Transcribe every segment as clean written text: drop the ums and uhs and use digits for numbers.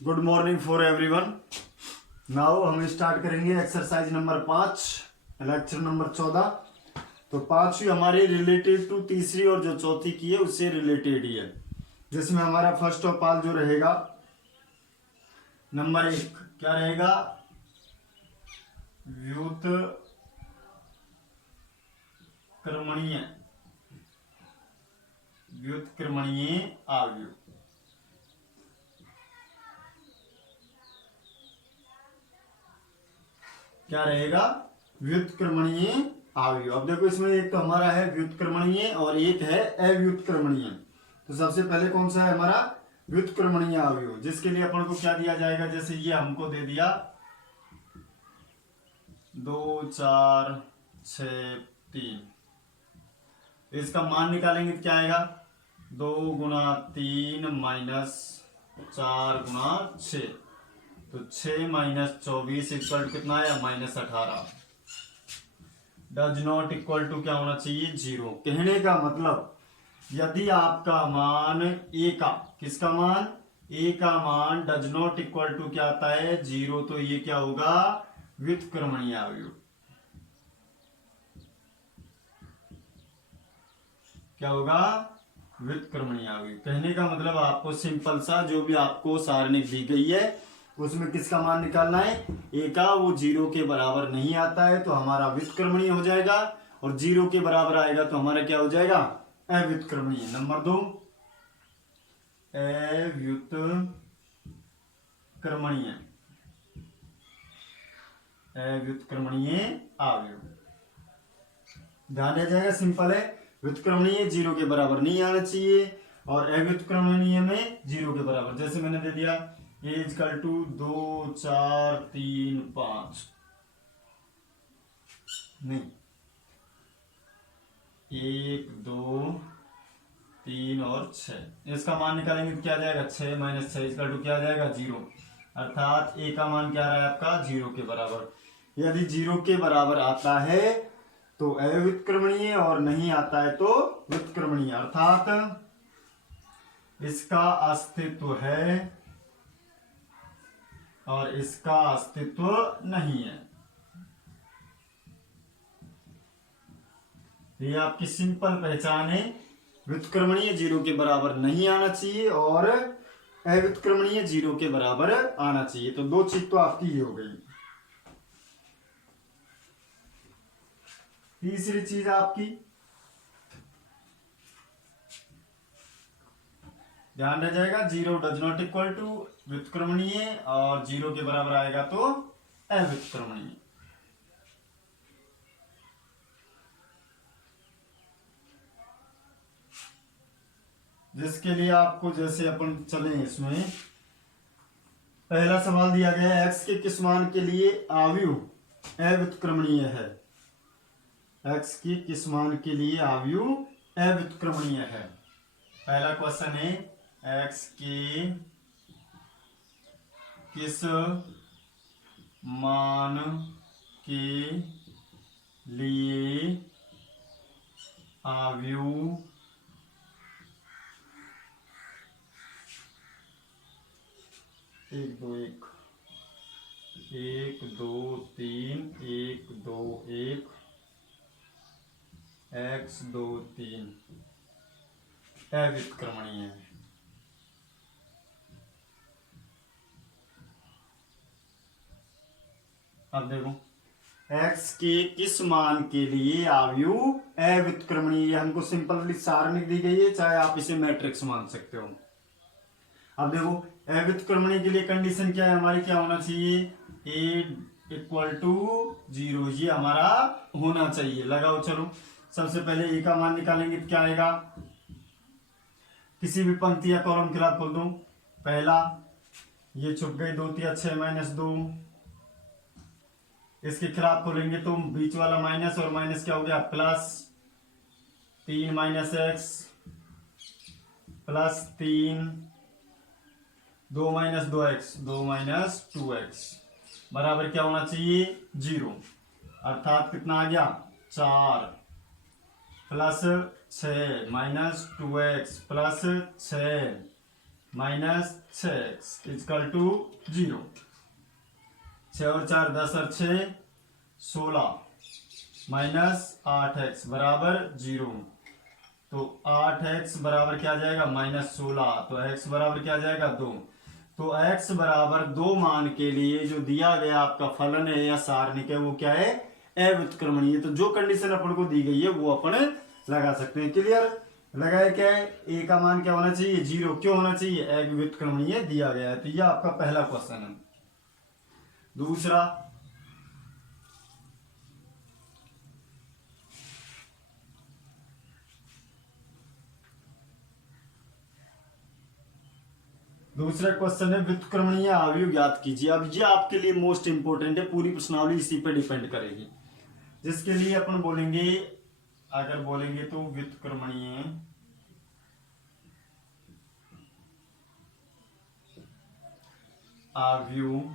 Good morning for everyone. Now हम start करेंगे exercise number 5, lecture number 14। तो पांचवी हमारी रिलेटेड टू तीसरी और जो चौथी की है उससे रिलेटेड ही है, जिसमें हमारा फर्स्ट ऑफ ऑल जो रहेगा नंबर 1 क्या रहेगा, व्युत्क्रमणीय व्युत्क्रमणीय अवयव। क्या रहेगा, व्युत्क्रमणीय अवयव। अब देखो इसमें एक तो हमारा है व्युत्क्रमणीय और एक है अव्युत्क्रमणीय। तो सबसे पहले कौन सा है हमारा व्युत्क्रमणीय अवयव, जिसके लिए अपन को क्या दिया जाएगा, जैसे ये हमको दे दिया 2 4 6 3, इसका मान निकालेंगे तो क्या आएगा 2 गुना 3 माइनस 4 गुना 6, तो 6 माइनस 24 इक्वल टू कितना आया -18। डज नॉट इक्वल टू क्या होना चाहिए 0। कहने का मतलब यदि आपका मान ए का, किसका मान, ए का मान डज नॉट इक्वल टू क्या आता है 0, तो ये क्या होगा व्युत्क्रमणीय अवयव। क्या होगा व्युत्क्रमणीय अवयव। कहने का मतलब आपको सिंपल सा जो भी आपको सारणिक दी गई है उसमें किसका मान निकालना है, ए का, वो 0 के बराबर नहीं आता है तो हमारा व्युत्क्रमणीय हो जाएगा, और 0 के बराबर आएगा तो हमारा क्या हो जाएगा अव्युत्क्रमणीय। नंबर 2 अव्युत्क्रमणीय अवयव। ध्यान दिया जाएगा, सिंपल है। व्युत्क्रमणीय 0 के बराबर नहीं आना चाहिए और अव्युत्क्रमणीय में 0 के बराबर। जैसे मैंने दे दिया ए इक्वल टू 2 4 3 5, नहीं 1 2 3 और 6, इसका मान निकालेंगे तो क्या आ जाएगा 6 माइनस 6 इक्वल टू क्या आ जाएगा 0, अर्थात ए का मान क्या रहा है आपका 0 के बराबर। यदि 0 के बराबर आता है तो अव्युत्क्रमणीय और नहीं आता है तो व्युत्क्रमणीय, अर्थात इसका अस्तित्व है और इसका अस्तित्व नहीं है। ये आपकी सिंपल पहचान है, व्युत्क्रमणीय 0 के बराबर नहीं आना चाहिए और अव्युत्क्रमणीय 0 के बराबर आना चाहिए। तो दो चीज तो आपकी ये हो गई। तीसरी चीज आपकी ध्यान रह जाएगा, 0 डज नॉट इक्वल टू व्युत्क्रमणीय और 0 के बराबर आएगा तो अव्युत्क्रमणीय। जिसके लिए आपको जैसे अपन चले इसमें पहला सवाल दिया गया है, x के किस मान के लिए अवयव अव्युत्क्रमणीय है। x के किस मान के लिए अवयव अव्युत्क्रमणीय है। पहला क्वेश्चन है x के किस मान के लिए अवयव एक दो 3 1 2 1 x 2 3 अव्युत्क्रमणीय है। अब देखो x के किस मान के लिए अवयव अव्युत्क्रमणीय, हमको सिंपल सारणिक दी गई है, चाहे आप इसे मैट्रिक्स मान सकते हो। अब देखो अव्युत्क्रमणीय के लिए कंडीशन क्या है हमारी, क्या होना चाहिए a इक्वल टू 0, ये हमारा होना चाहिए। लगाओ चलो, सबसे पहले a का मान निकालेंगे तो क्या आएगा, किसी भी पंक्ति या कॉलम खिलाफ खोल दो। पहला ये छुप गई 2 3 6 माइनस 2, इसके खिलाफ खोलेंगे तो बीच वाला माइनस और माइनस क्या हो गया plus, 3 minus x plus 3, 2 minus 2x 2 minus 2x बराबर क्या होना चाहिए 0, अर्थात कितना आ गया 4 plus 6 minus 2x plus 6 minus 6x equal to 0। 6 और 4 10 और 6 16 माइनस 8x बराबर 0। तो 8x बराबर क्या आ जाएगा -16। तो x बराबर क्या आ जाएगा 2। तो x बराबर 2 मान के लिए जो दिया गया आपका फलन है या सारणिक है वो क्या है अव्युत्क्रमणीय। तो जो कंडीशन अपन को दी गई है वो अपन लगा सकते हैं। क्लियर। लगाए क्या है a का मान क्या होना चाहिए 0। क्यों होना चाहिए अव्युत्क्रमणीय दिया गया है। तो यह आपका पहला क्वेश्चन है। दूसरा क्वेश्चन है व्युत्क्रमणीय अवयव ज्ञात कीजिए। अब ये आपके लिए मोस्ट इंपोर्टेंट है, पूरी प्रश्नावली इसी पे डिपेंड करेगी। जिसके लिए अपन बोलेंगे, अगर बोलेंगे तो व्युत्क्रमणीय अवयव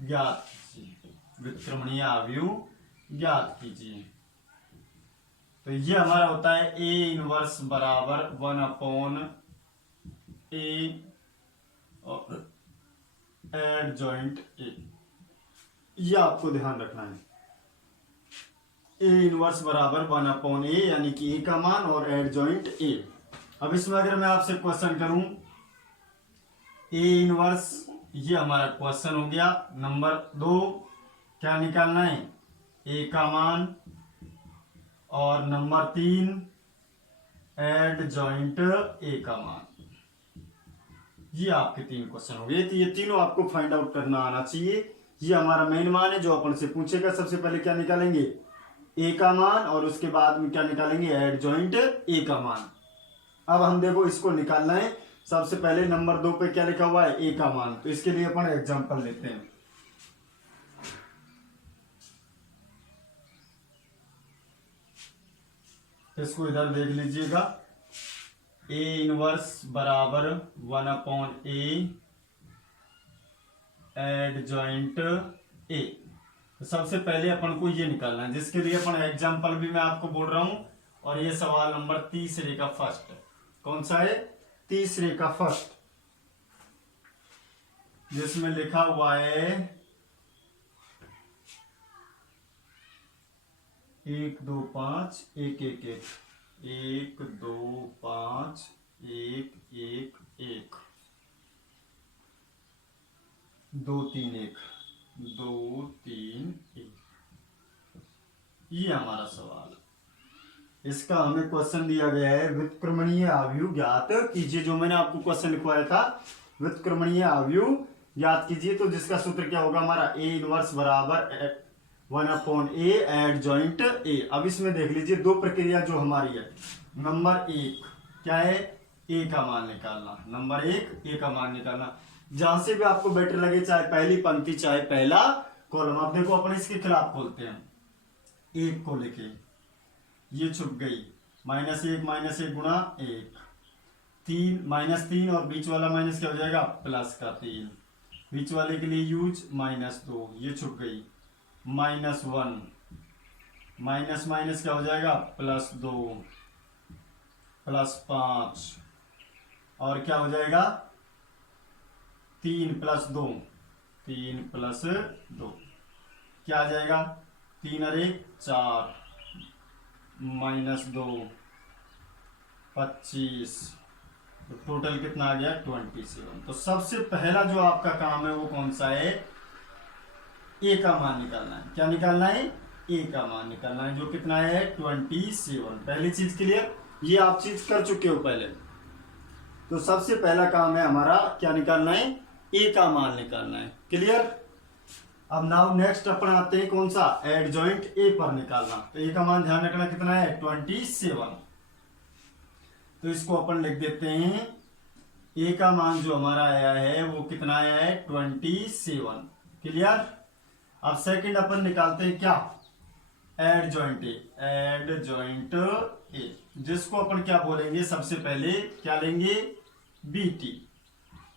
ज्ञात कीजिए। व्युत्क्रमणीय अवयव ज्ञात कीजिए। तो ये हमारा होता है a इनवर्स बराबर 1/a और एडजॉइंट a। ये आपको ध्यान रखना है। a इनवर्स बराबर 1/a यानी कि a का मान और एडजॉइंट a। अब इसमें अगर मैं आपसे क्वेश्चन करूं a इनवर्स, ये हमारा क्वेश्चन हो गया। नंबर 2 क्या निकालना है a का मान और नंबर 3 एडजॉइंट a का मान। ये आपके 3 क्वेश्चन हो गए। तो ये तीनों आपको फाइंड आउट करना आना चाहिए। ये हमारा मेन मान है जो अपन से पूछेगा। सबसे पहले क्या निकालेंगे a का मान और उसके बाद में क्या निकालेंगे एडजॉइंट a का मान। अब हम देखो इसको निकालना है। सबसे पहले नंबर 2 पे क्या लिखा हुआ है a का मान। तो इसके लिए अपन एग्जांपल लेते हैं। इसको इधर देख लीजिएगा। a इनवर्स बराबर 1/a एडजॉइंट a। तो सबसे पहले अपन को ये निकालना है, जिसके लिए अपन एग्जांपल भी मैं आपको बोल रहा हूं। और ये सवाल नंबर तीसरे का फर्स्ट है। कौन सा है तीसरे का फर्स्ट, जिसमें लिखा हुआ है 1 2 5 1 1 1 1 2 5 1 1 1 2 3 1 2 3 1। ये हमारा सवाल है। इसका हमें क्वेश्चन दिया गया है व्युत्क्रमणीय अवयव ज्ञात कीजिए। जो मैंने आपको क्वेश्चन लिखवाया था व्युत्क्रमणीय अवयव ज्ञात कीजिए। तो जिसका सूत्र क्या होगा हमारा a इनवर्स बराबर 1/a एडजॉइंट a। अब इसमें देख लीजिए 2 प्रक्रिया जो हमारी है। नंबर 1 क्या है a का मान निकालना। नंबर 1 a का मान निकालना। जहां से भी आपको बेटर लगे, चाहे पहली पंक्ति चाहे पहला कॉलम। आप देखो अपन इसके खिलाफ खोलते हैं। 1 को लिखे, ये छुप गई -1 गुणा 1 3 -3 और बीच वाला माइनस क्या हो जाएगा प्लस का 3। बीच वाले के लिए यूज -2, ये छुप गई -1 माइनस माइनस क्या हो जाएगा +2 +5 और क्या हो जाएगा 3 + 2 3 + 2 क्या आ जाएगा 3 और 1 4 -2 25। तो टोटल कितना आ गया 27। तो सबसे पहला जो आपका काम है वो कौन सा है ए का मान निकालना है। क्या निकालना है ए का मान निकालना है, जो कितना है 27। पहली चीज क्लियर, ये आप चीज कर चुके हो पहले। तो सबसे पहला काम है हमारा क्या निकालना है ए का मान निकालना है। क्लियर। अब नाउ नेक्स्ट अपन आते हैं कौन सा एडजॉइंट ए पर निकालना। तो ए का मान ध्यान रखना कितना है 27। तो इसको अपन लिख देते हैं ए का मान जो हमारा आया है वो कितना आया है 27। क्लियर। अब सेकंड अपन निकालते हैं क्या एडजॉइंट ए, जिसको अपन क्या बोलेंगे सबसे पहले क्या लेंगे BT।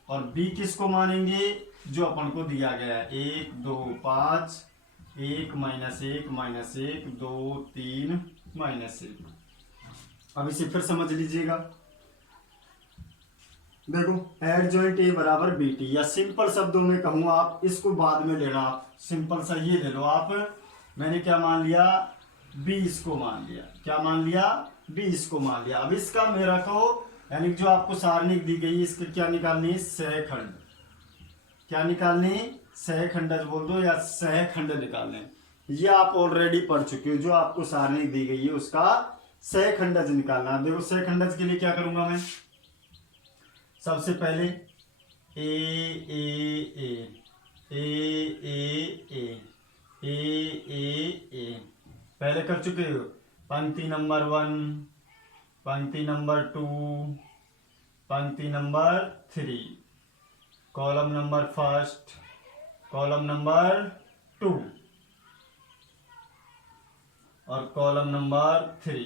और B किसको मानेंगे जो अपन को दिया गया है 1 2 5 1 -1 -1 2 3 -1। अब इसे फिर समझ लीजिएगा। देखो एडजॉइंट ए बराबर बी टी, या सिंपल शब्दों में कहूँ आप इसको बाद में लेना, आप सिंपल सा ये ले लो आप। मैंने क्या मान लिया, 20 को मान लिया, क्या मान लिया, 20 को मान लिया। अब इसका मेरा कहो, यानी जो आपको सारणी दी गई इसकी क्या निकालनी, सहखंड, क्या निकालनी, सहखंडज बोल दो या सहखंड निकालने। ये आप ऑलरेडी पढ़ चुके हो, जो आपको सारणी दी गई है उसका सहखंडज निकालना। देखो सहखंडज के लिए क्या करूंगा मैं, सबसे पहले ए ए ए ए ए ए ए ए ए पहले कर चुके हो। पंक्ति नंबर 1, पंक्ति नंबर 2, पंक्ति number 3, column number 1, column number 2 और कॉलम नंबर 3।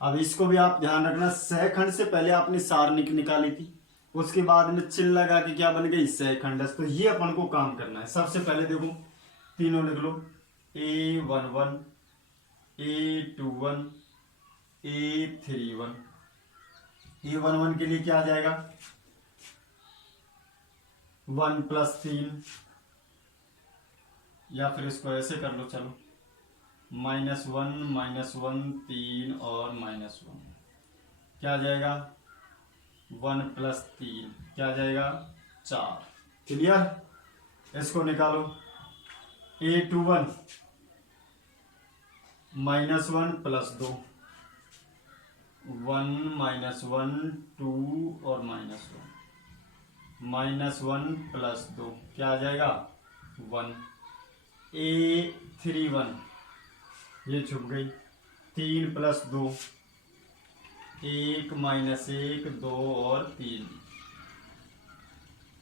अब इसको भी आप ध्यान रखना, सहखंड से पहले आपने सारणी निकाली थी, उसके बाद में चिल लगा के क्या बन गई, सहखंड। तो ये अपन को काम करना है। सबसे पहले देखो तीनों लिख लो, A11, A21, A31। A11 के लिए क्या आ जाएगा, 1 + 3, या फिर इसको ऐसे कर लो, चलो -1 3 और -1, क्या आ जाएगा, 1 + 3 क्या आ जाएगा, 4। क्लियर। इसको निकालो, A21 -1 + 2, 1 -1 2 और -1, -1 + 2 क्या आ जाएगा, 1। A31 ये छुप गई, 3 + 2, 1 -1 2 और 3,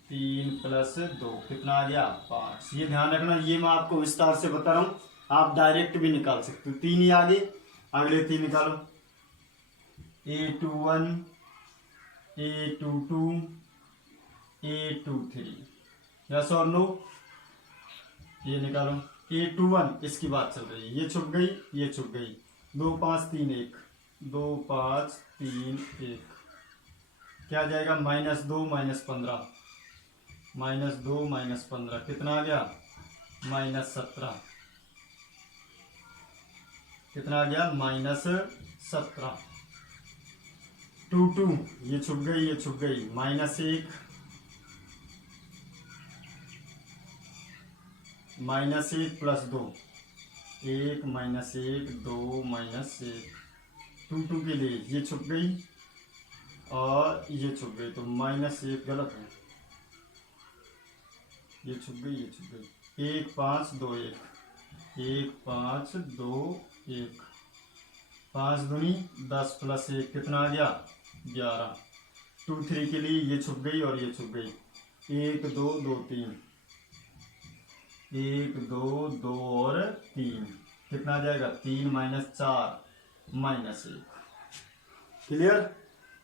3 + 2 कितना आ गया, 5। ये ध्यान रखना, ये मैं आपको विस्तार से बता रहा हूँ, आप डायरेक्ट भी निकाल सकते हो। 3 ही आगे, अगले 3 निकालो, A21, A22, A23, यस और नो। ये निकालो, A21 इसकी बात चल रही है, ये छुप गई, ये छुप गई, 2 5 3 1, 2 5 3 1 क्या आ जाएगा, -2 -15, -2 -15 कितना आ गया, -17, कितना आ गया, -17। 2 2 ये छुप गई, ये छुप गई, -1 -1 + 2, 1 -1 2 -1, 2 2 के लिए ये छुप गई और ये छुप गई, तो -1 गलत है, ये छुप गई, ये छुप गई, 1 5 2 1, 1 5 2 1, 5 दूनी 10 + 1 कितना आ गया, 11। 2 3 के लिए ये छुप गई और ये छुप गई, 1 2 2 3, 1 2 2 और 3 कितना आ जाएगा, 3 -4 -1। क्लियर।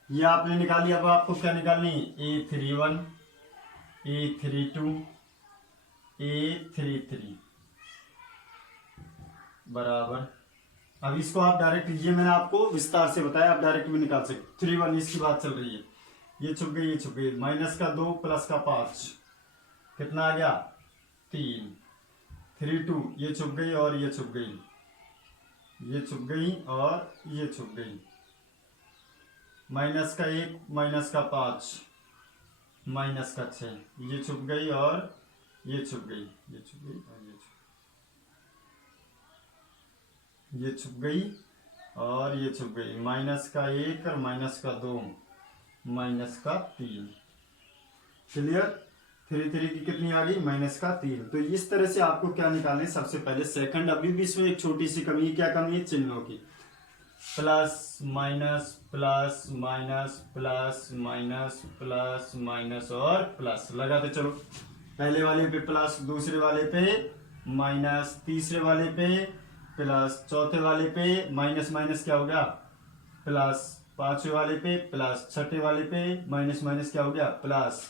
ये आपने निकाली। अब आपको क्या निकालनी, A31, A32, A33 बराबर। अब इसको आप डायरेक्ट, ये मैंने आपको विस्तार से बताया, आप डायरेक्ट भी निकाल सकते। 31 इसकी बात चल रही है, ये छुप गई, ये छुप गई, -2 + 5 कितना आ गया, 3। 32 ये छुप गई और ये छुप गई, ये छुप गई और ये छुप गई, -1 -5 -6 ये छुप गई और ये छुप गई, ये छुप गई और ये छुप गई और ये छुप गई, -1 और -2 -3। क्लियर। 3 3 की कितनी आ गई, -3। तो इस तरह से आपको क्या निकालने, सबसे पहले सेकंड। अभी भी इसमें एक छोटी सी कमी है, क्या कमी है, चिन्हों की, plus minus plus minus plus minus plus minus और प्लस लगाते चलो। पहले वाले पे प्लस, दूसरे वाले पे माइनस, तीसरे वाले पे प्लस, चौथे वाले पे माइनस माइनस क्या हो गया, प्लस, पांचवे वाले पे प्लस, छठे वाले पे माइनस माइनस क्या हो गया, प्लस,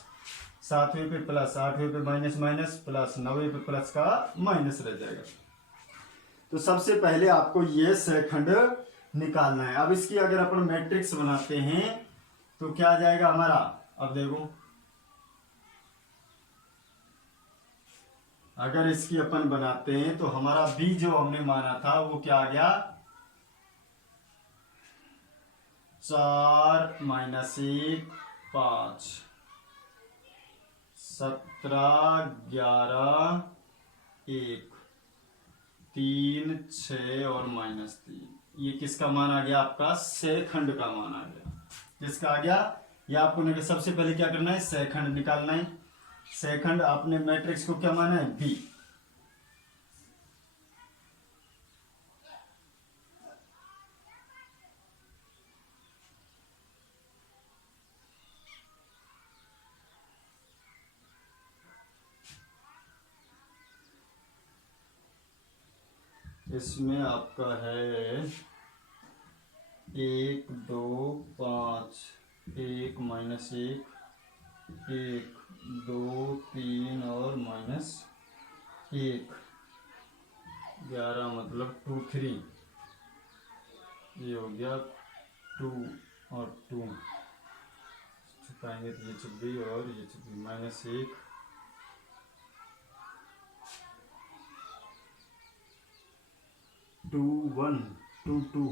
सातवें पे प्लस, आठवें पे माइनस माइनस प्लस, नौवें पे प्लस का माइनस रह जाएगा। तो सबसे पहले आपको ये सहखंड निकालना है। अब इसकी अगर अपन मैट्रिक्स बनाते हैं तो क्या आ जाएगा हमारा, अब देखो अगर इसकी अपन बनाते हैं तो हमारा बी जो हमने माना था वो क्या आ गया, 4 माइनस 1 5, 17 11 1 3 6 और -3। ये किसका मान आ गया आपका, सेखंड का मान आ गया। किसका आ गया, ये आपको सबसे पहले क्या करना है, सेखंड निकालना है। सेखंड आपने मैट्रिक्स को क्या माना है, बी। इसमें आपका है 1 2 5, 1 माइनस 1 1 2 3 और -1, 11 मतलब 2 3, ये हो गया 2 और 2 छुपाएंगे तो ये 26 और ये 26 -1 2 1 2 2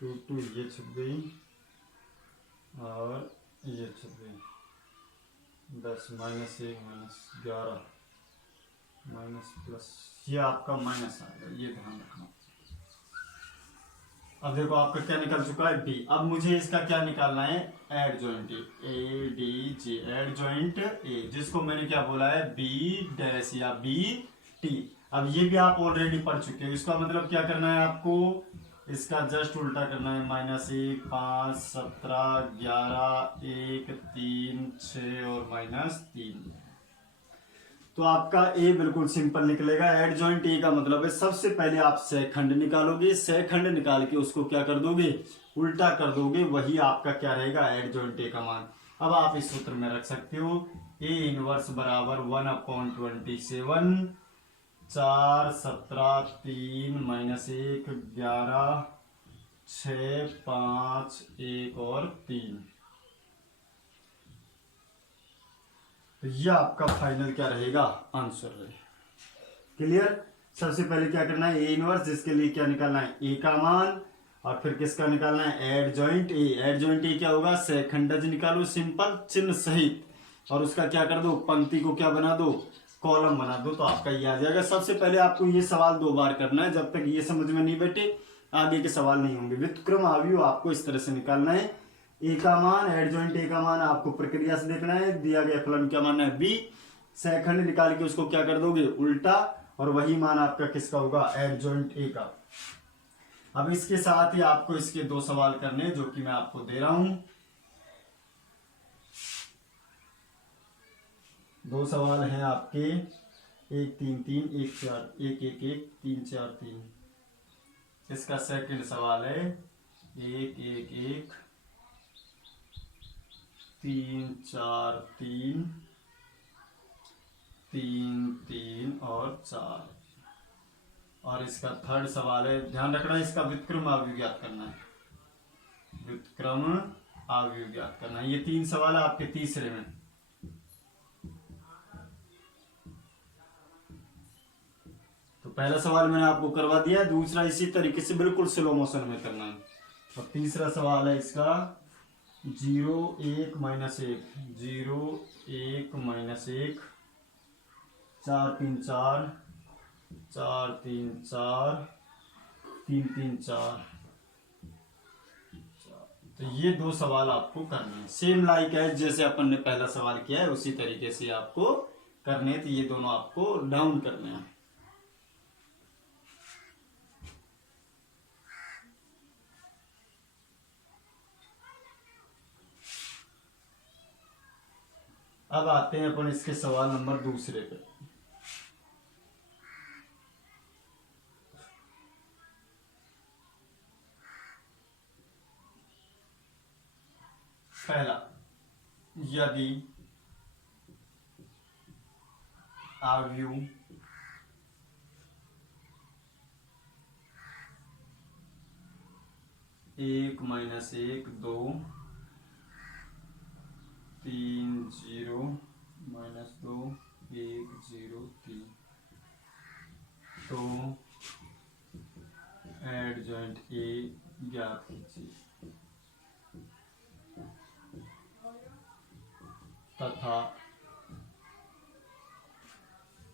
2 2, ये 26 और ये 26 10 -1 -11 माइनस प्लस, ये आपका माइनस आ गया, ये ध्यान रखना। अब देखो आपका क्या निकल चुका है, बी। अब मुझे इसका क्या निकालना है, adjoint A D G, adjoint A, जिसको मैंने क्या बोला है, बी डैश या बी टी। अब ये भी आप ऑलरेडी पढ़ चुके हो। इसका मतलब क्या करना है आपको, इसका जस्ट उल्टा करना है, -1 5 17 11 1 3 6 और -3। तो आपका ए बिल्कुल सिंपल निकलेगा। एड जॉइंट ए का मतलब है सबसे पहले आप सेखंड निकालोगे, सेखंड निकाल के उसको क्या कर दोगे, उल्टा कर दोगे, वही आपका क्या रहेगा, एड जॉइंट ए का मान। अब आप इस सूत्र में रख सकते हो, ए इनवर्स बराबर 1/27, 4 17 3 -1 11 6 5 1 और 3। तो यह आपका फाइनल क्या रहेगा, आंसर रहेगा। क्लियर। सबसे पहले क्या करना है, ए इनवर्स, जिसके लिए क्या निकालना है, ए का मान, और फिर किसका निकालना है, एड जॉइंट ए। एड जॉइंट ए क्या होगा, सेखंडज निकालो सिंपल चिन्ह सहित, और उसका क्या कर दो, पंक्ति को क्या बना दो, कॉलम बना दो, तो आपका ये आ जाएगा। सबसे पहले आपको ये सवाल 2 बार करना है, जब तक ये समझ में नहीं बैठे आगे के सवाल नहीं होंगे। व्युत्क्रम अवयव आपको इस तरह से निकालना है, ए का मान, एड जॉइंट ए का मान आपको प्रक्रिया से देखना है, दिया गया फलन क्या मानना है, बी। सेखंड निकाल के उसको क्या कर दोगे, उल्टा, और वही मान आपका किसका होगा, एड जॉइंट ए का। अब इसके साथ ही आपको इसके 2 सवाल करने, जो कि मैं आपको दे रहा हूं। 2 सवाल हैं आपके, 1 3 3 1 4 1 1 1 3 4 3। इसका सेकंड सवाल है 1 1 1 3 4 3 3 3 और 4। और इसका थर्ड सवाल है, ध्यान रखना इसका व्युत्क्रम अवयव ज्ञात करना है, व्युत्क्रम अवयव ज्ञात करना है। ये 3 सवाल है आपके तीसरे में। तो पहला सवाल मैंने आपको करवा दिया, दूसरा इसी तरीके से बिल्कुल स्लो मोशन में करना है। और तीसरा सवाल है इसका 0 1 -1 0 1 -1 4 3 4 4 3 4 3 3 4। तो ये 2 सवाल आपको करने हैं, सेम लाइक है जैसे अपन ने पहला सवाल किया है उसी तरीके से आपको करने हैं। तो ये दोनों आपको डाउन करने हैं। अब आते हैं अपन इसके सवाल नंबर दूसरे पे। पहला, यदि अवयव 1 माइनस 1 2 3 0 माइनस 2 1 0 3। तो एडजॉइंट ए ज्ञात कीजिए तथा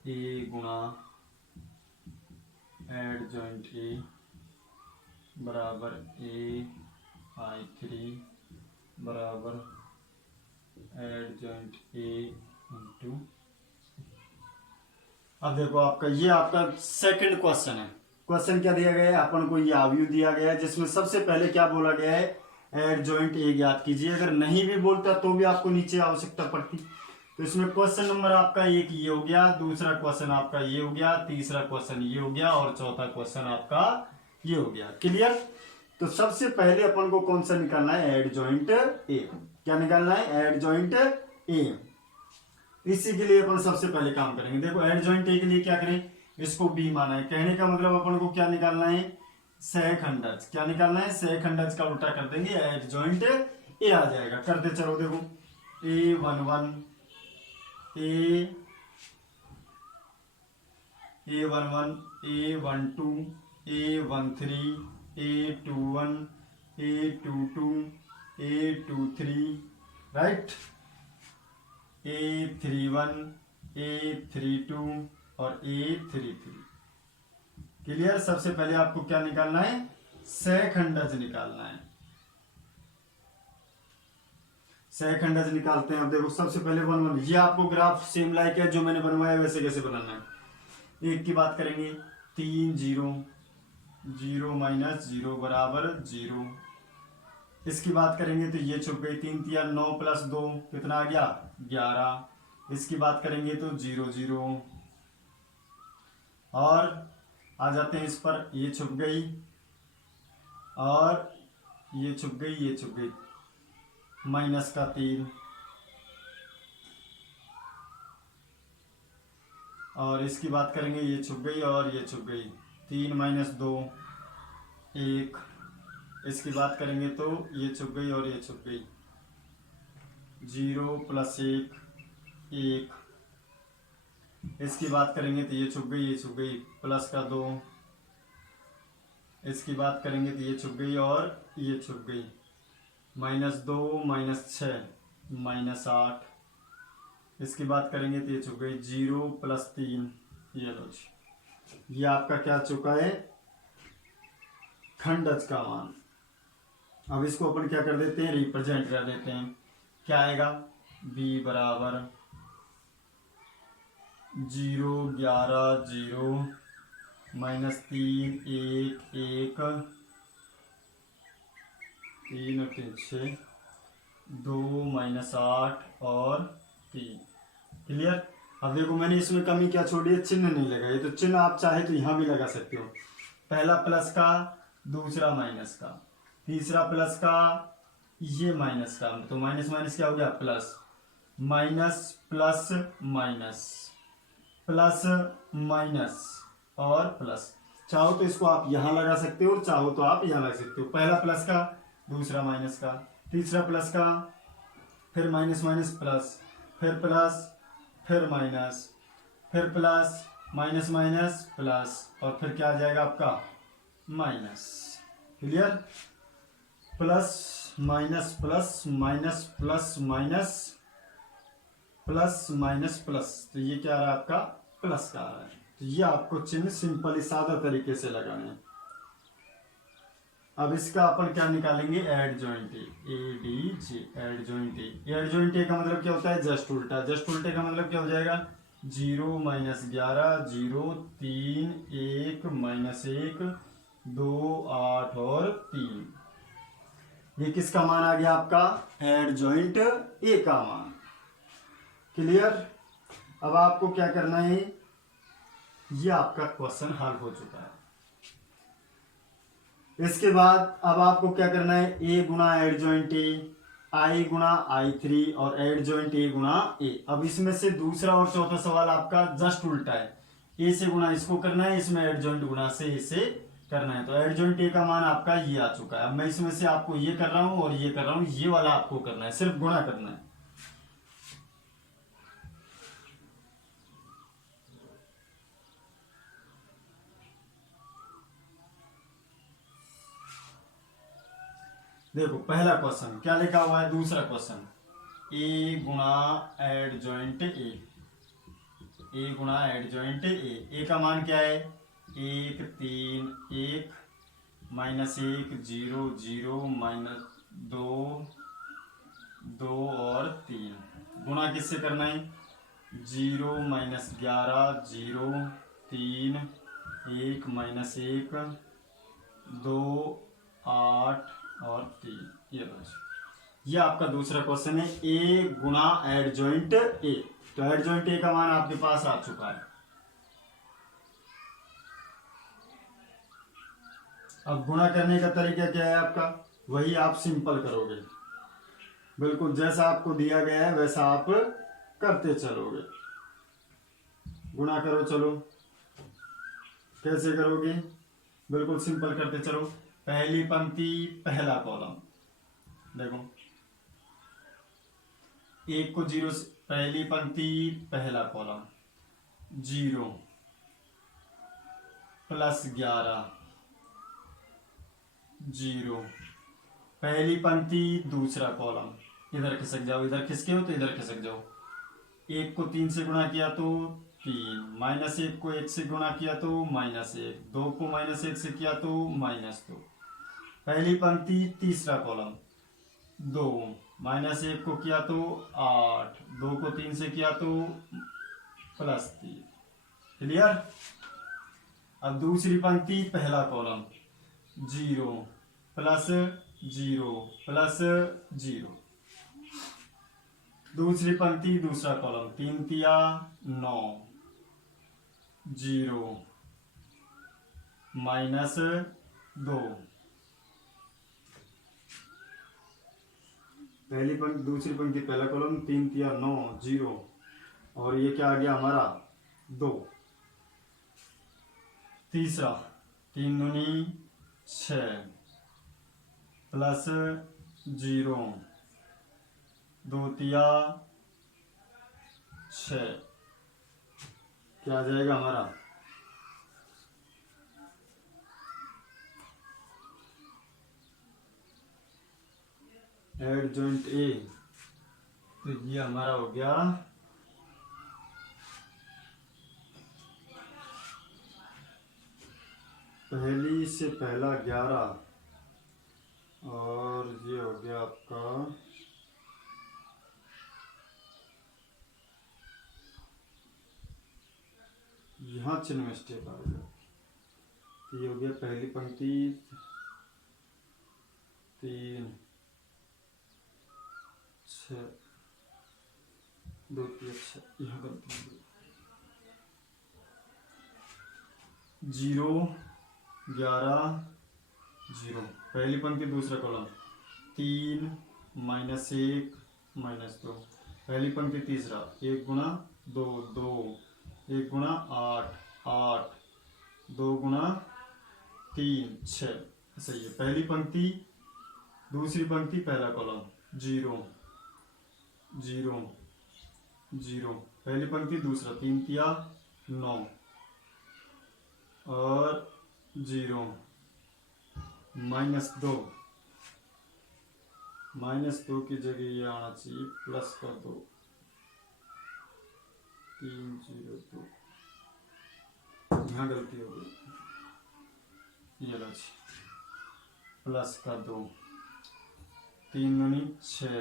ए गुणा एडजॉइंट ए बराबर AI3 बराबर एडजॉइंट ए इंटू। अब देखो आपका ये आपका सेकंड क्वेश्चन है। क्वेश्चन क्या दिया गया है अपन को, ये आव्यूह दिया गया है जिसमें सबसे पहले क्या बोला गया है, एडजॉइंट ए ज्ञात कीजिए। अगर नहीं भी बोलता तो भी आपको नीचे आवश्यकता पड़ती। तो इसमें क्वेश्चन नंबर आपका एक ये हो गया, दूसरा क्वेश्चन आपका ये हो गया, तीसरा क्वेश्चन ये हो गया और चौथा क्वेश्चन आपका ये हो गया। क्लियर। तो सबसे पहले अपन को कौन सा निकालना है, एडजॉइंट ए। क्या निकालना है, एडजॉइंट ए। इसी के लिए अपन सबसे पहले काम करेंगे। देखो एडजॉइंट ए के लिए क्या करें, इसको बी माना है। कहने का मतलब अपन को क्या निकालना है, सहखंडज। क्या निकालना है, सहखंडज का उल्टा कर देंगे, एडजॉइंट ए आ जाएगा। करते चलो, देखो A11 A11 A12 A13 A21 A22 A23 right, A31 A32 और A33। क्लियर। सबसे पहले आपको क्या निकालना है, सहखंडज निकालना है। सहखंडज निकालते हैं। अब देखो सबसे पहले 1 1, ये आपको ग्राफ सेम लाइक है जो मैंने बनवाया वैसे कैसे बनाना है। एक की बात करेंगे, 3 0 0 माइनस 0 बराबर 0। इसकी बात करेंगे तो ये छुप गई, 3 3 9 प्लस 2 कितना आ गया, 11। इसकी बात करेंगे तो 0 0 और आ जाते हैं इस पर, ये छुप गई और ये छुप गई, ये छुप गई, माइनस का 3 और इसकी बात करेंगे, ये छुप गई और ये छुप गई, 3 माइनस 2 1। इसकी बात करेंगे तो ये छुप गई और ये छुप गई, 0 प्लस 1 1। इसकी बात करेंगे तो ये छुप गई, ये छुप गई, प्लस का 2। इसकी बात करेंगे तो ये छुप गई और ये छुप गई, माइनस 2 माइनस 6 माइनस 8। इसकी बात करेंगे तो ये छुप गई, 0 प्लस 3। ये लो जी, ये आपका क्या चुका है, खंडज का मान। अब इसको अपन क्या कर देते हैं, रिप्रेजेंट कर देते हैं। क्या आएगा, b बराबर 0 11 0 माइनस 3 1 1 3 और 3 6 2 माइनस 8 और 3। क्लियर। अब देखो मैंने इसमें कमी क्या छोड़ी है, चिन्ह नहीं लगाई। तो चिन्ह आप चाहे तो यहाँ भी लगा सकते हो, पहला प्लस का, दूसरा माइनस का, तीसरा प्लस का, ये माइनस का। तो माइनस माइनस क्या हो गया, plus, minus plus minus, plus minus और प्लस। चाहो तो इसको आप यहां लगा सकते हो, चाहो तो आप यहां लगा सकते हो। पहला प्लस का, दूसरा माइनस का, तीसरा प्लस का, फिर माइनस माइनस प्लस, फिर प्लस, फिर माइनस, फिर प्लस, माइनस माइनस प्लस और फिर क्या आ जाएगा आपका, minus. Clear. Plus minus plus minus plus minus plus minus plus, तो ये क्या आ रहा है आपका, प्लस का आ रहा है। तो ये आपको चिन्ह सिंपल सादा तरीके से लगाने हैं। अब इसका अपन क्या निकालेंगे, adjoint ADJ, adjoint A. Adjoint A का मतलब क्या होता है, जस्ट उल्टा। जस्ट उल्टे का मतलब क्या हो जाएगा, 0 माइनस 11 0 3 1 माइनस 1 2 8 और 3। ये किसका मान आ गया आपका, एडजॉइंट ए का मान। क्लियर। अब आपको क्या करना है, ये आपका क्वेश्चन हल हो चुका है। इसके बाद अब आपको क्या करना है, a गुणा एडजॉइंट ए, i गुणा I3 और एडजॉइंट a गुणा a। अब इसमें से दूसरा और चौथा सवाल आपका जस्ट उल्टा है, a से गुणा इसको करना है, इसमें एडजॉइंट गुणा से इसे करना है। तो एडजॉइंट ए का मान आपका ये आ चुका है। अब मैं इसमें से आपको ये कर रहा हूँ और ये कर रहा हूँ, ये वाला आपको करना है, सिर्फ गुणा करना है। देखो पहला क्वेश्चन क्या लिखा हुआ है, दूसरा क्वेश्चन, ए गुणा एडजॉइंट ए, ए गुणा एडजॉइंट ए का मान क्या है, 1 3 1 माइनस 1 0 0 माइनस 2 2 और 3, गुणा किससे करना है, 0 माइनस 11 0 3 1 माइनस 1 2 8 और 3, ये बस। ये आपका दूसरा क्वेश्चन है, ए गुणा एडजॉइंट ए। तो एडजॉइंट ए का मान आपके पास आ चुका है। अब गुणा करने का तरीका क्या है आपका, वही आप सिंपल करोगे, बिल्कुल जैसा आपको दिया गया है वैसा आप करते चलोगे। गुणा करो, चलो कैसे करोगे, बिल्कुल सिंपल करते चलो। पहली पंक्ति पहला कॉलम, देखो 1 को 0 से, पहली पंक्ति पहला कॉलम 0 प्लस 11 0, पहली पंक्ति दूसरा कॉलम, इधर खिसक जाओ, इधर खिसके हो तो इधर खिसक जाओ। 1 को 3 से गुणा किया तो 3, माइनस 1 को 1 से गुणा किया तो माइनस 1, 2 को माइनस 1 से किया तो माइनस 2, पहली पंक्ति तीसरा कॉलम 2, माइनस 1 को किया तो 8, 2 को 3 से किया तो प्लस 3, क्लियर। अब दूसरी पंक्ति पहला कॉलम 0 प्लस 0 प्लस 0, दूसरी पंक्ति दूसरा कॉलम 3 तिया 9 0 माइनस 2, पहली पंक्ति दूसरी पंक्ति पहला कॉलम 3 तिया 9 0, और ये क्या आ गया हमारा 2, तीसरा 3 दूनी 6 प्लस 0 2 तिया 6, क्या आ जाएगा हमारा, एडजॉइंट ए। तो ये हमारा हो गया पहली से पहला 11, और ये हो गया आपका यहाँ चिन्ह मिस्टेक आ गया। तो ये हो गया पहली पंक्ति 3 6 2 3 6, यहाँ गलती 0 11 0, पहली पंक्ति दूसरा कॉलम 3 माइनस 1 माइनस 2, पहली पंक्ति तीसरा 1 गुणा 2 2, 1 गुणा 8 8, 2 गुणा 3 6, सही है। पहली पंक्ति दूसरी पंक्ति पहला कॉलम 0 0 0, पहली पंक्ति दूसरा 3 तिया 9 और 0 -2, -2 की जगह ये आना चाहिए प्लस का 2, 3 0 2, यहाँ गलती हो गई, ये लो प्लस का 2, 3 दूनी 6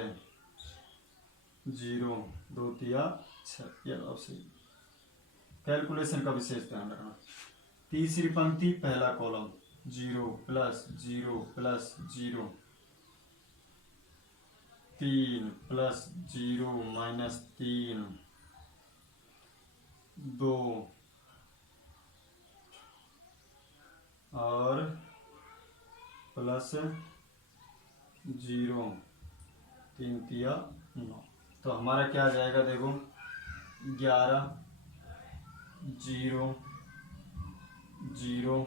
0 2 तिया 6, ये लो सही। कैलकुलेशन का विशेष ध्यान रखना। तीसरी पंक्ति पहला column 0 plus 0 plus 0, 3 plus 0 minus 3 2, और प्लस 0 3 तिया 9। तो हमारा क्या आ जाएगा, देखो 11 0 0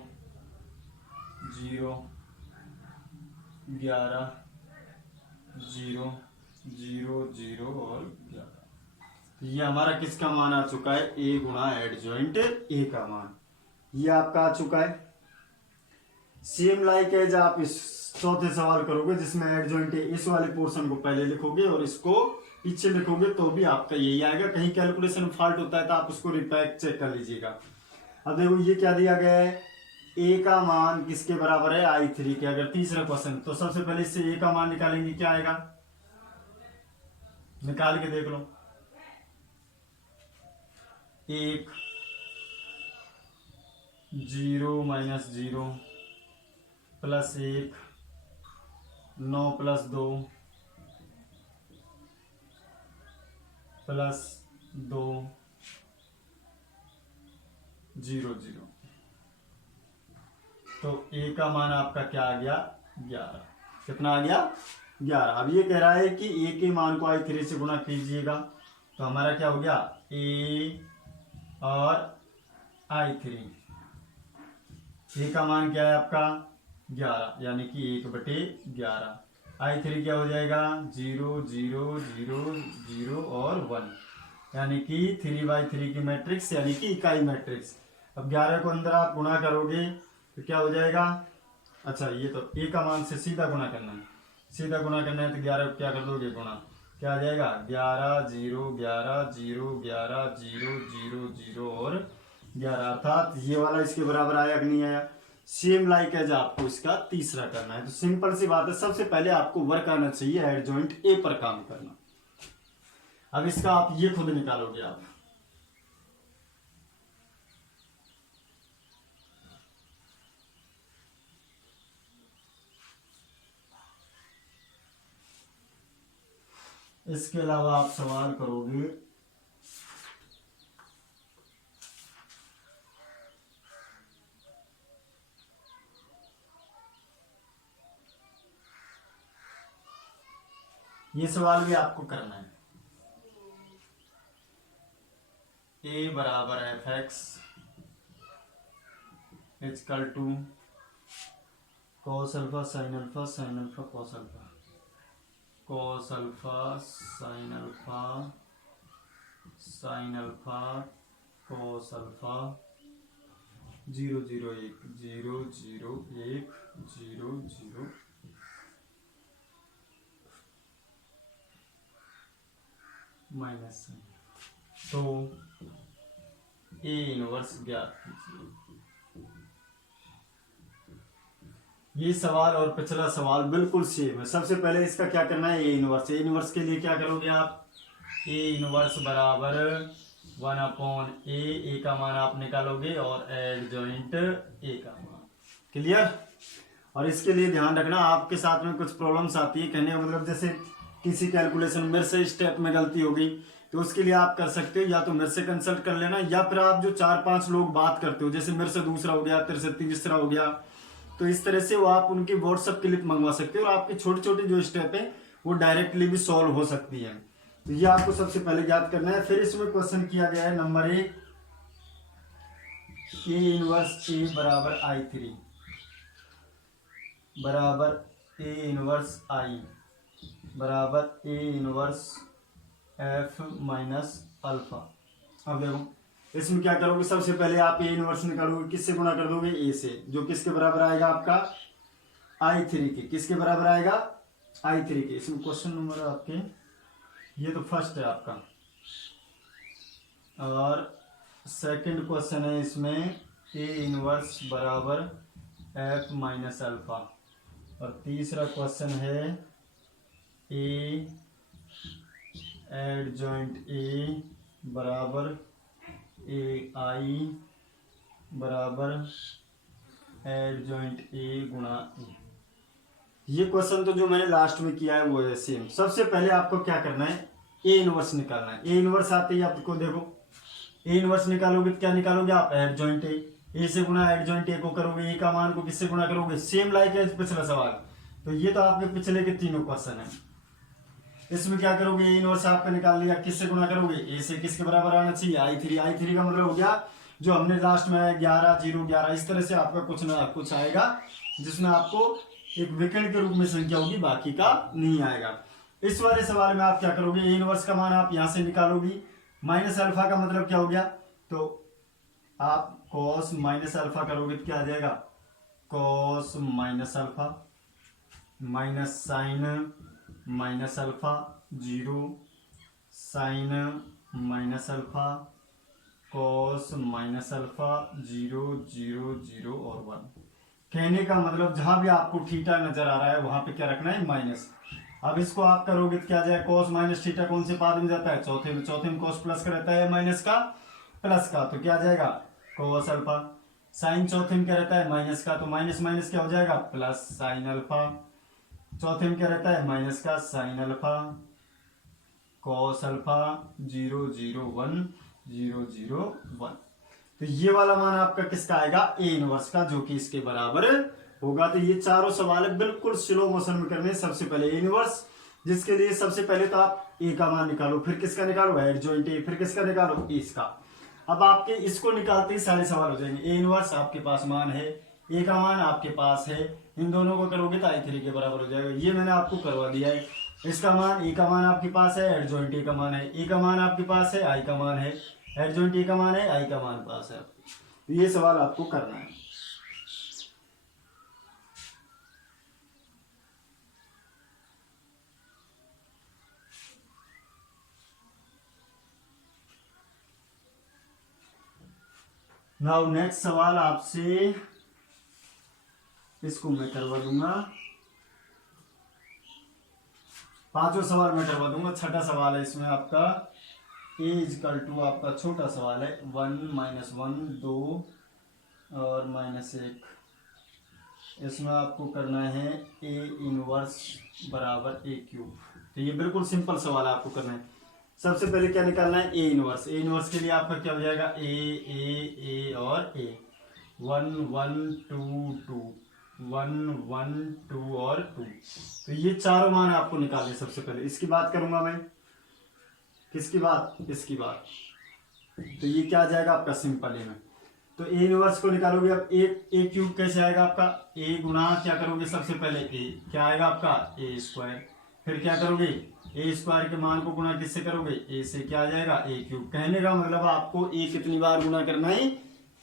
0 11 0 0 0 और 11। ये हमारा किसका मान आ चुका है, ए गुणा एडजॉइंट ए का मान ये आपका आ चुका है। सेम लाइक एज आप इस चौथे सवाल करोगे जिसमें एडजॉइंट ए, इस वाले पोर्शन को पहले लिखोगे और इसको पीछे लिखोगे तो भी आपका यही आएगा। कहीं कैलकुलेशन फॉल्ट होता है तो आप उसको रिपैक चेक कर लीजिएगा। अब देखो ये क्या दिया गया है, ए का मान किसके बराबर है, I3 के। अगर तीसरा क्वेश्चन तो सबसे पहले इससे ए का मान निकालेंगे, क्या आएगा निकाल के देख लो। 1 0 माइनस 0 प्लस 1 9 प्लस 2 प्लस 2 0 0। तो ए का मान आपका क्या आ गया 11। कितना आ गया 11। अब ये कह रहा है कि ए के मान को I3 से गुणा कीजिएगा तो हमारा क्या हो गया ए और I3। ए का मान क्या है आपका 11 यानी कि 1/11। I3 क्या हो जाएगा 0 0 0 0 और 1 यानी कि 3/3 की मैट्रिक्स यानी कि इकाई मैट्रिक्स। अब 11 को अंदर आप गुणा करोगे तो क्या हो जाएगा, अच्छा ये तो ए का मान से सीधा गुणा करना है, सीधा गुणा करना है तो 11 को क्या कर दोगे गुणा, क्या आ जाएगा 11 0 11 0 11 0 0 0 और 11। अर्थात ये वाला इसके बराबर आया कि नहीं आया। सेम लाइक एज आपको इसका तीसरा करना है। तो सिंपल सी बात है, सबसे पहले आपको वर्क आना चाहिए एडजॉइंट ए पर काम करना। अब इसका आप ये खुद निकालोगे आप। इसके अलावा आप सवाल करोगे ये सवाल भी आपको करना है। ए बराबर fx equal to cos alpha sin alpha sin alpha cos alpha cos alpha sin alpha sin alpha cos alpha 0 0 1 0 0 1 0 0 minus. तो ए इनवर्स ज्ञात कीजिए। ये सवाल और पिछला सवाल बिल्कुल सेम है। सबसे पहले इसका क्या करना है, ए इनवर्स। ए इनवर्स के लिए क्या करोगे आप, ए इनवर्स बराबर 1/a। ए का मान आप निकालोगे और एडजॉइंट ए का मान। क्लियर। और इसके लिए ध्यान रखना आपके साथ में कुछ प्रॉब्लम्स आती है, कहने का मतलब जैसे किसी कैलकुलेशन मेरे से स्टेप में गलती हो गई तो उसके लिए आप कर सकते हो या तो मेरे से कंसल्ट कर लेना, या फिर आप जो 4-5 लोग बात करते हो, जैसे मेरे से दूसरा हो गया, तेरे से तीसरा हो गया, तो इस तरह से वो आप उनकी व्हाट्सएप क्लिप मंगवा सकते हो और आपकी छोटी छोटी जो स्टेप है वो डायरेक्टली भी सॉल्व हो सकती है। तो ये आपको सबसे पहले याद करना है। फिर इसमें क्वेश्चन किया गया है नंबर 1, ए इनवर्स ए बराबर I3 बराबर ए इनवर्स I बराबर A inverse F minus alpha. अब देखो इसमें क्या करोगे, सबसे पहले आप ए इनवर्स निकालोगे, किससे गुणा कर दोगे ए से, जो किसके बराबर आएगा आपका I3 के। किसके बराबर आएगा I3 के। इसमें क्वेश्चन नंबर आपके ये तो फर्स्ट है आपका, और सेकंड क्वेश्चन है इसमें ए इनवर्स बराबर एफ माइनस अल्फा, और तीसरा क्वेश्चन है ए एडजॉइंट ए बराबर ए आई बराबर एडजॉइंट ए गुणा ए। ये क्वेश्चन तो जो मैंने लास्ट में किया है वो है सेम। सबसे पहले आपको क्या करना है, ए इनवर्स निकालना है। ए इनवर्स आते ही आपको देखो, ए इनवर्स निकालोगे क्या निकालोगे आप, एडजॉइंट ए से गुणा एडजॉइंट ए को करोगे, ए का मान को किससे गुणा करोगे, सेम लाइक एज पिछला सवाल। तो ये तो आपके पिछले के तीनों क्वेश्चन है। इसमें क्या करोगे, ए इनवर्स आपका निकाल लिया, किससे गुणा करोगे, ए से। किसके बराबर आना चाहिए I3। I3 का मतलब हो गया जो हमने लास्ट में 11 0 11, इस तरह से आपका कुछ ना कुछ आएगा जिसमें आपको एक विकर्ण के रूप में संख्या होगी, बाकी का नहीं आएगा। इस वाले सवाल में आप क्या करोगे, ए इनवर्स का मान आप यहां से निकालोगी। माइनस अल्फा का मतलब क्या हो गया, तो आप कॉस माइनस अल्फा करोगे तो क्या आ जाएगा, cos minus alpha minus sine minus alpha 0, sine minus alpha cos minus alpha 0 0 0 और 1। कहने का मतलब जहां भी आपको थीटा नजर आ रहा है वहां पे क्या रखना है, माइनस। अब इसको आप करोगे तो क्या आ जाएगा, कॉस माइनस थीटा कौन से पाद में जाता है, चौथे में। चौथे में कॉस प्लस का रहता है, माइनस का प्लस का, तो क्या आ जाएगा कॉस अल्फा। साइन चौथे में क्या रहता है, माइनस का, तो माइनस माइनस क्या हो जाएगा, प्लस साइन अल्फा। चौथे में क्या रहता है, माइनस का साइन अल्फा कॉस अल्फा 0 0 1 0 0 1। तो ये वाला मान आपका किसका आएगा, ए इनवर्स का, जो कि इसके बराबर होगा। तो ये चारों सवाल बिल्कुल स्लो मोशन में करने। सबसे पहले ए इनवर्स, जिसके लिए सबसे पहले तो आप ए का मान निकालो, फिर किसका निकालो, एडजॉइंट ए, फिर किसका निकालो, इसका। अब आपके इसको निकालते ही सारे सवाल हो जाएंगे। ए इनवर्स आपके पास मान है, ए का मान आपके पास है, इन दोनों को करोगे तो i3 के बराबर हो जाएगा। ये मैंने आपको करवा दिया है। इसका मान, ए का मान आपके पास है, एडजॉइंट ए का मान है, ए का मान आपके पास है, आई का मान है, एडजॉइंट ए का मान है, आई का मान पास है। तो ये सवाल आपको करना है। नाउ नेक्स्ट सवाल आपसे, इसको मैं करवा दूंगा, पांचों सवाल मैं करवा दूंगा। छठा सवाल है इसमें आपका, ए इजकल टू आपका छोटा सवाल है 1 माइनस 1 2 और माइनस 1। इसमें आपको करना है ए इनवर्स बराबर ए क्यूब। तो ये बिल्कुल सिंपल सवाल आपको करना है। सबसे पहले क्या निकालना है, ए इनवर्स। ए इनवर्स के लिए आपका क्या हो जाएगा, ए और ए, 1 1 2 2 1 1 2 और 2। तो ये चारों मान आपको निकालने। सबसे पहले इसकी बात करूंगा मैं, किसकी बात, इसकी बात। तो ये क्या आ जाएगा आपका, सिंपल ए में। तो ए इनवर्स को निकालोगे। अब ए क्यूब कैसे आएगा आपका, ए गुना क्या करोगे, सबसे पहले ए क्या आएगा आपका, ए स्क्वायर। फिर क्या करोगे, ए स्क्वायर के मान को गुना किससे करोगे, ए से, क्या आ जाएगा, ए क्यूब। कहने का मतलब आपको ए कितनी बार गुना करना है,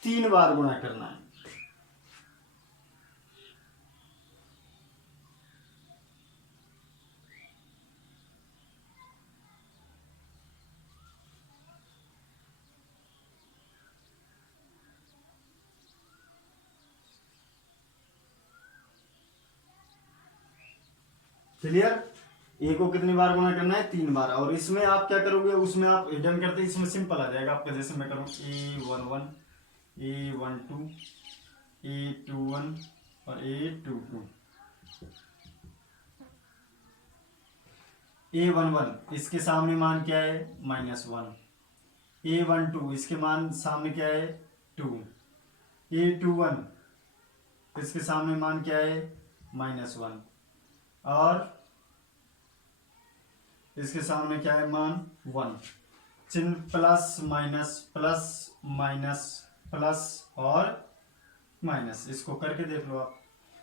3 बार गुना करना है। क्लियर। ए को कितनी बार गुना करना है, 3 बार। और इसमें आप क्या करोगे, उसमें आप हिडन करते, इसमें सिंपल आ जाएगा आपका। जैसे मैं करूँ A11 A12 A21 और A22। A11 इसके सामने मान क्या है, -1। A12 इसके मान सामने क्या है, 2। A21 इसके सामने मान क्या है, -1। और इसके सामने क्या है, मान 1। चिन्ह plus minus plus minus plus और माइनस, इसको करके देख लो आप।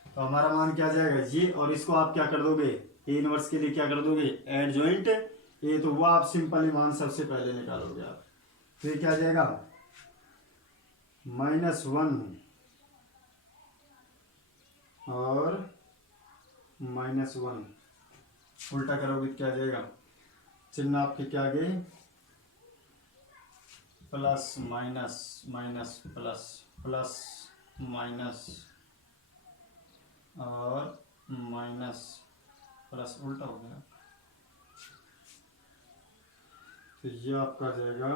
तो हमारा मान क्या जाएगा, ये। और इसको आप क्या कर दोगे, ए इनवर्स के लिए क्या कर दोगे, एडजॉइंट ए। तो वो आप सिंपल मान सबसे पहले निकालोगे आप। तो ये क्या जाएगा, -1 और -1 उल्टा करोगे तो क्या जाएगा, चिन्ह आपके क्या गए, plus minus minus plus plus minus और माइनस प्लस, उल्टा हो गया। तो ये आपका जाएगा,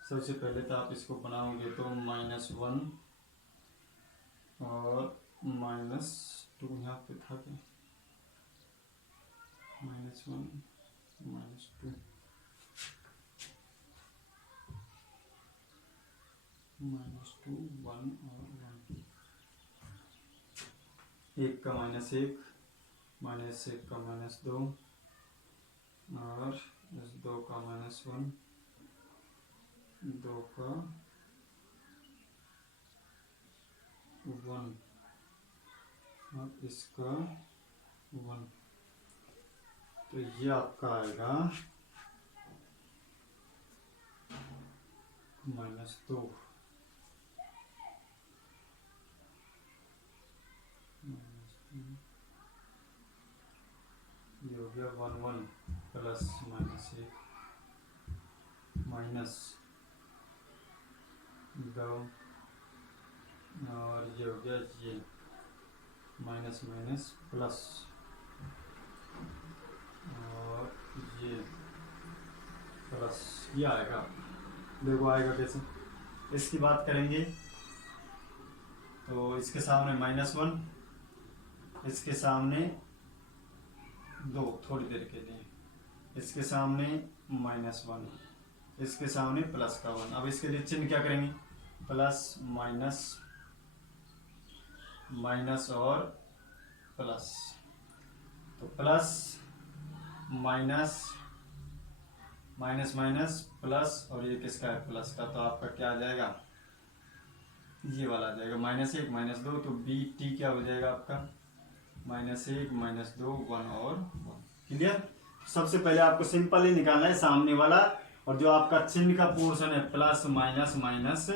सबसे पहले तो आप इसको बनाओगे तो -1 और -2 यहाँ पे था क्या, -1 -2 -2 1 और 1, 1 का -1 -1 का -2 और इस 2 का -1 2 का 1 और इसका 1, तो ये आपका आएगा -2, ये हो गया 1 1 प्लस -1 माइनस 2, और ये हो गया ये माइनस माइनस प्लस, और ये प्लस, ये आएगा। देखो आएगा कैसे, इसकी बात करेंगे तो इसके सामने -1, इसके सामने 2 थोड़ी देर के लिए, इसके सामने -1, इसके सामने प्लस का 1। अब इसके लिए चिन्ह क्या करेंगे, प्लस माइनस, माइनस और प्लस, तो plus minus, minus minus plus, और ये किसका है, प्लस का, तो आपका क्या आ जाएगा, ये वाला आ जाएगा -1 -2, तो बी टी क्या हो जाएगा आपका, -1 -2 1 और 1। क्लियर। सबसे पहले आपको सिंपल ही निकालना है सामने वाला, और जो आपका चिन्ह का पोर्शन है प्लस माइनस माइनस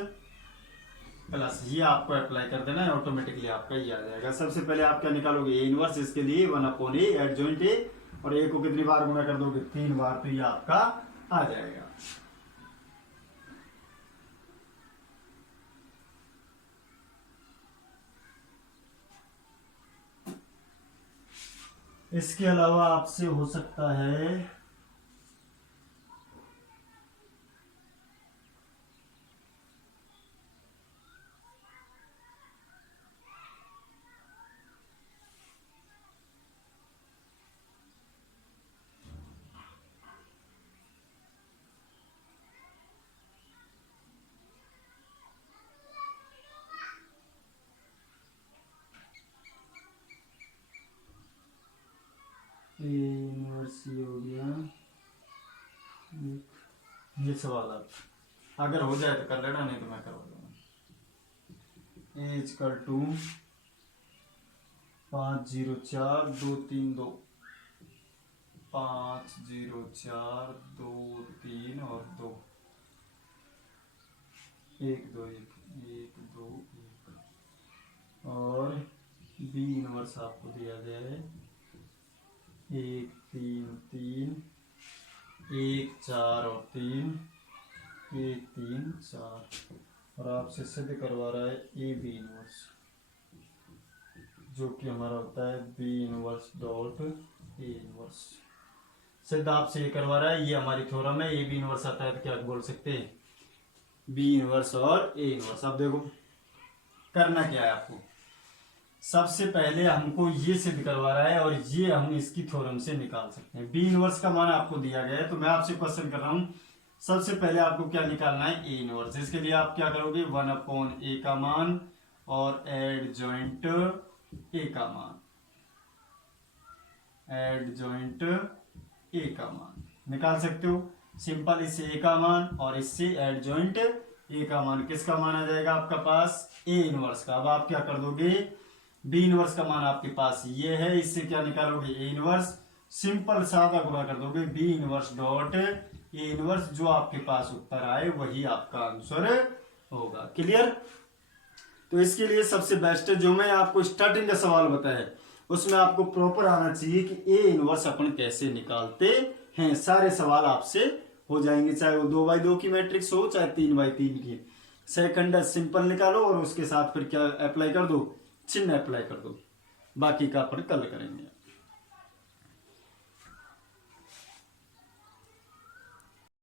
प्लस, ये आपको अप्लाई कर देना है, ऑटोमेटिकली आपका ये आ जाएगा। सबसे पहले आप क्या निकालोगे, ए इनवर्स, इसके लिए 1/a एडजॉइंट ए, और ए को कितनी बार गुणा कर दोगे, 3 बार, तो ये आपका आ जाएगा। इसके अलावा आपसे हो सकता है इनवर्स, ये हो गया, ये सवाल आप अगर हो जाए तो कर लेना, नहीं तो मैं करवा दूंगा। ए इक्वल टू 5 0 4 2 3 2, 5 0 4 2 3 और 2, 1 2 1 1 2 1, और बी इनवर्स आपको दिया गया है 1 3 3 1 4 और 3 1 3 4, और आपसे सिद्ध करवा रहा है ए बी इनवर्स, जो कि हमारा होता है B inverse dot A inverse. सिद्ध आपसे ये करवा रहा है, ये हमारी थ्योरम है, ए बी इनवर्स आता है तो क्या बोल सकते हैं, बी इनवर्स और ए इनवर्स। अब देखो करना क्या है आपको, सबसे पहले हमको ये सिद्ध करवा रहा है, और ये हम इसकी थ्योरम से निकाल सकते हैं। बी इनवर्स का मान आपको दिया गया है, तो मैं आपसे क्वेश्चन कर रहा हूं, सबसे पहले आपको क्या निकालना है, ए इनवर्स। इसके लिए आप क्या करोगे, 1/a का मान और एडजॉइंट ए का मान, एडजॉइंट ए का मान निकाल सकते हो। सिंपल, इससे ए का मान और इससे एडजॉइंट ए का मान, किसका मान आ जाएगा आपका पास, ए इनवर्स का। अब आप क्या कर दोगे, बी इनवर्स का मान आपके पास ये है, इससे क्या निकालोगे, ए इनवर्स, सिंपल सादा गुणा कर दोगे B inverse dot A inverse, जो आपके पास उत्तर आए वही आपका आंसर होगा। क्लियर। तो इसके लिए सबसे बेस्ट है, जो मैं आपको स्टार्टिंग का सवाल बताया उसमें आपको प्रॉपर आना चाहिए कि ए इनवर्स अपन कैसे निकालते हैं। सारे सवाल आपसे हो जाएंगे, चाहे वो 2x2 की मैट्रिक्स हो, चाहे 3x3 की। सेकंड सिंपल निकालो और उसके साथ फिर क्या अप्लाई कर दो, चिन्ह अप्लाई कर दो, बाकी का अपन कल करेंगे।